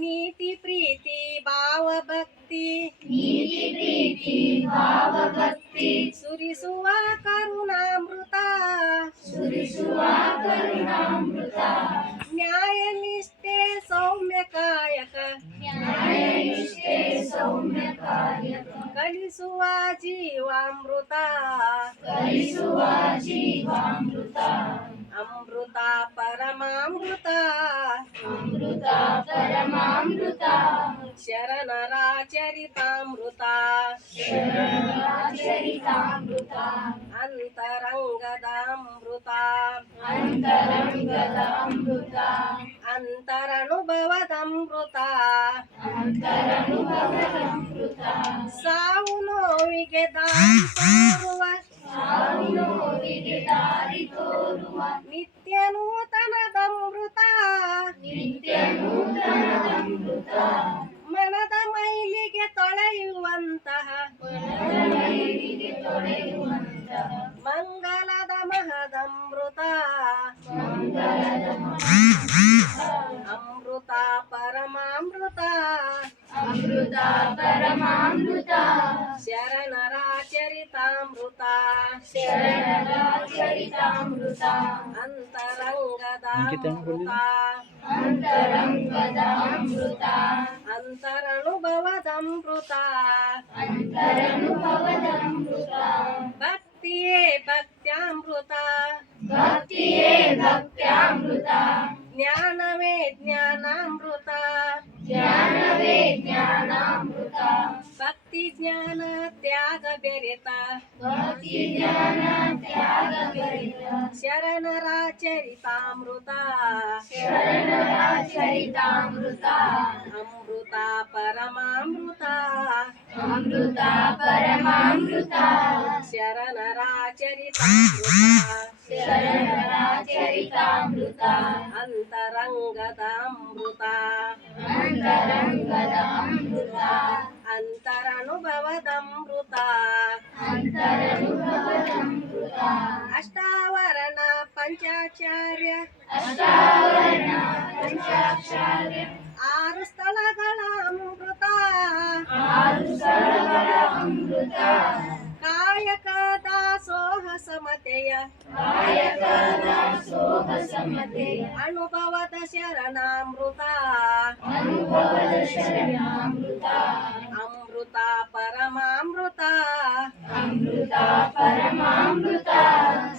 ನೀತಿ ಪ್ರೀತಿ ಭಾವ ಭಕ್ತಿ ಸುರಿಸುವ ಕರುಣಾಮೃತ ನ್ಯಾಯ ನಿಷ್ಠೆ ಸೌಮ್ಯ ಕಾಯಕ ಕಲಿಸುವ ಜೀವಾಮೃತ ಅಮೃತ ಪರಮಾಮೃತ ಶರಣರ ಚರಿತಾಮೃತ ಅಂತರಂಗದ ಅಮೃತ ಅಂತರನುಭವದಮೃತ ಸಾವು ನೋವಿಗೆ ದಾರಿ ತೋರುವ ನಿತ್ಯ ನೂತನದಮೃತ ಮನದ ಮೈಲಿಗೆ ತೊಳೆಯುವಂತಹ ಮಂಗಲದ ಮಹದಮೃತ ಅಮೃತ ಪರಮಾಮೃತ ಶರಣರ ಚರಿತಾಮೃತ ಅಂತರಂಗದ ಅಮೃತ ಅಂತರನುಭವದಮೃತ ಭಕ್ತಿಯೇ ಭಕ್ತ್ಯಾಮೃತ ಜ್ಞಾನವೇ ಜ್ಞಾನಾಮೃತ ಭಕ್ತಿ ಜ್ಞಾನ ತ್ಯಾಗ ಬೆರೆತ ಶರಣರ ಚರಿತಾಮೃತ ಅಮೃತ ಪರಮಾಮೃತ ಶರಣರ ಚರಿತಾಮೃತ ಅಂತರಂಗದ ಅಮೃತ ಅಂತರನುಭವದಮೃತ ಅಷ್ಟಾವರಣ ಪಂಚಾಚಾರ್ಯ ಆರು ಸ್ಥಳಗಳ ಅಮೃತ ಕಾಯಕ ದಾಸೋಹ ಸಮತೆಯ ಅನುಭವದ ಶರಣಾಮೃತ ಅಮೃತ ಪರಮಾಮೃತ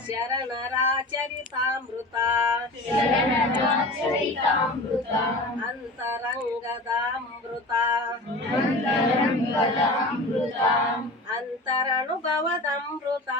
ಶರಣರ ಚರಿತಾಮೃತ ಅಂತರಂಗದ ಅಮೃತ ಅಂತರನುಭವದಮೃತ